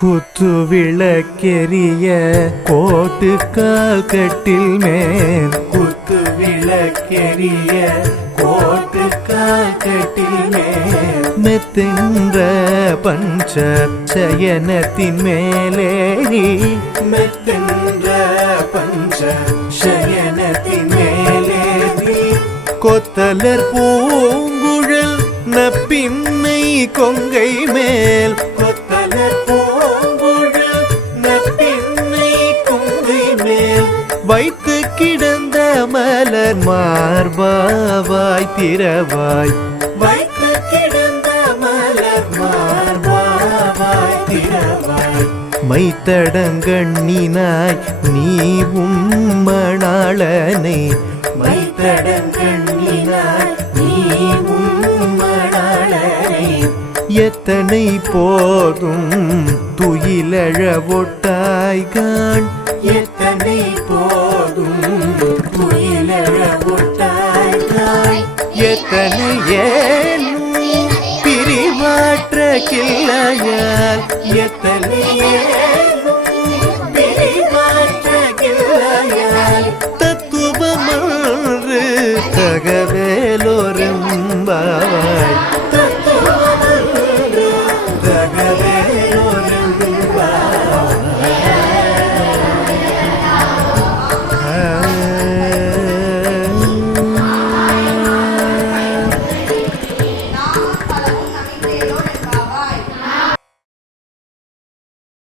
குத்து விளக்கெரிய கோட்டுக்கால் கட்டில் மேல் குத்து விளக்கெரிய கோட்டுக்கால் கட்டில் மேல் மெத்தென்ற பஞ்ச சயனத்தின் மேலேறி மெத்தென்ற பஞ்ச சயனத்தின் மேலேறி கொத்தலர் பூங்குழல் நப்பின்னை கொங்கை மேல் கொத்தலர் வைத்து கிடந்த மலர் மார்பாவாய் திரவாய் வைத்து கிடந்த மலர் மார்பாவாய் திரவாய் மைத்தடங்கண்ணினாய் நீ உம்மணாளனை மைத்தடங்கண்ணினாய் நீ உம்மணாளனை எத்தனை போதும் துயிலழ ஒட்டாய்கான் எத்தனை போதும் துயிலழ ஒட்டாய்கான் எத்தனை ஏனும் பிரிவாற்ற கிள்ளையால் எத்தனை ஏனும் பிரிவாற்ற கிள்ளையால் தத்துவமன்று தக